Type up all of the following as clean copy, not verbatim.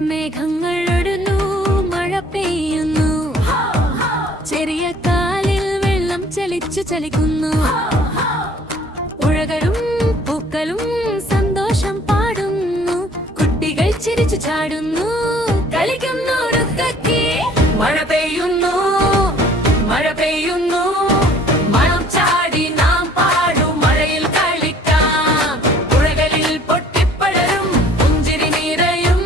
മേഘങ്ങളൊടുന്നു, മഴ പെയ്യുന്നു, ചെറിയ കാലിൽ വെള്ളം ചലിച്ചു ചലിക്കുന്നു. പുഴകളും പൂക്കളും സന്തോഷം പാടുന്നു, കുട്ടികൾ ചിരിച്ചു ചാടുന്നു, കളിക്കുന്നു. മഴ പെയ്യുന്നു, മഴ പെയ്യുന്നു, മണം ചാടി നാം പാടും, മഴയിൽ കളിക്കാം. പുഴകളിൽ പൊട്ടിപ്പടരും പുഞ്ചിരി നിറയും,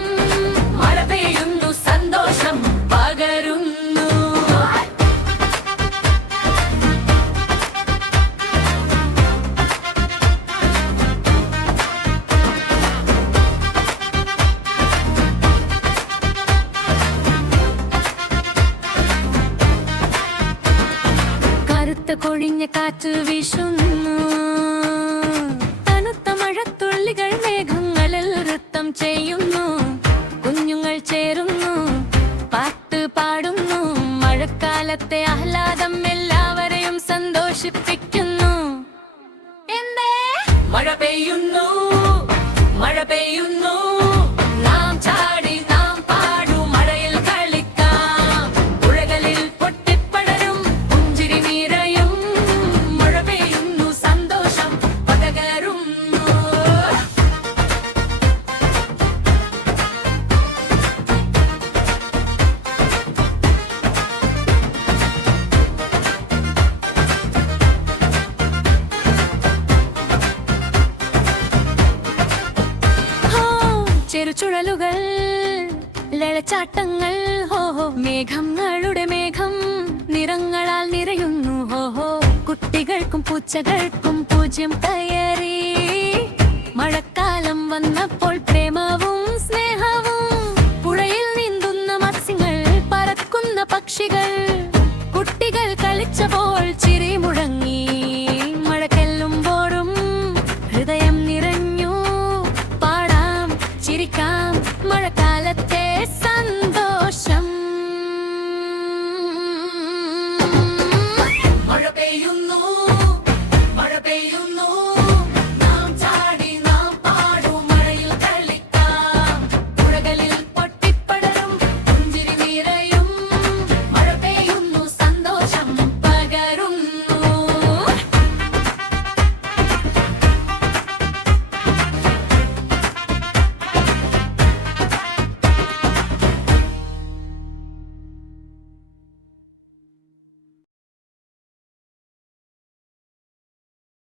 മഴ പെയ്യുന്നു, സന്തോഷം പകരുന്നു. കൊഴിഞ്ഞ കാറ്റ് വീശുന്നു, തണുത്ത മഴത്തുള്ളികൾ മേഘങ്ങളിൽ നൃത്തം ചെയ്യുന്നു. കുഞ്ഞുങ്ങൾ ചേരുന്നു, പാട്ട് പാടുന്നു, മഴക്കാലത്തെ ആഹ്ലാദം എല്ലാവരെയും സന്തോഷിപ്പിക്കുന്നു. എന്തേ മഴ പെയ്യുന്നു, മഴ പെയ്യുന്നു, നാം ചാടി നാം പാടും, മഴയിൽ കളിക്കാം. പുഴകളിൽ പൊട്ടിപ്പടരും പുഞ്ചിരി നിറയും, മഴ പെയ്യുന്നു, സന്തോഷം പകരുന്നു. ചെറുചുഴലുകൾ, ലളച്ചാട്ടങ്ങൾ, ഹോഹോ, മേഘങ്ങളുടെ മേഘം നിറങ്ങളാൽ നിറയുന്നു. ഹോഹോ, കുട്ടികൾക്കും പൂച്ചകൾക്കും പൂജ്യം കയറി. മഴക്കാലം വന്നപ്പോൾ പ്രേമവും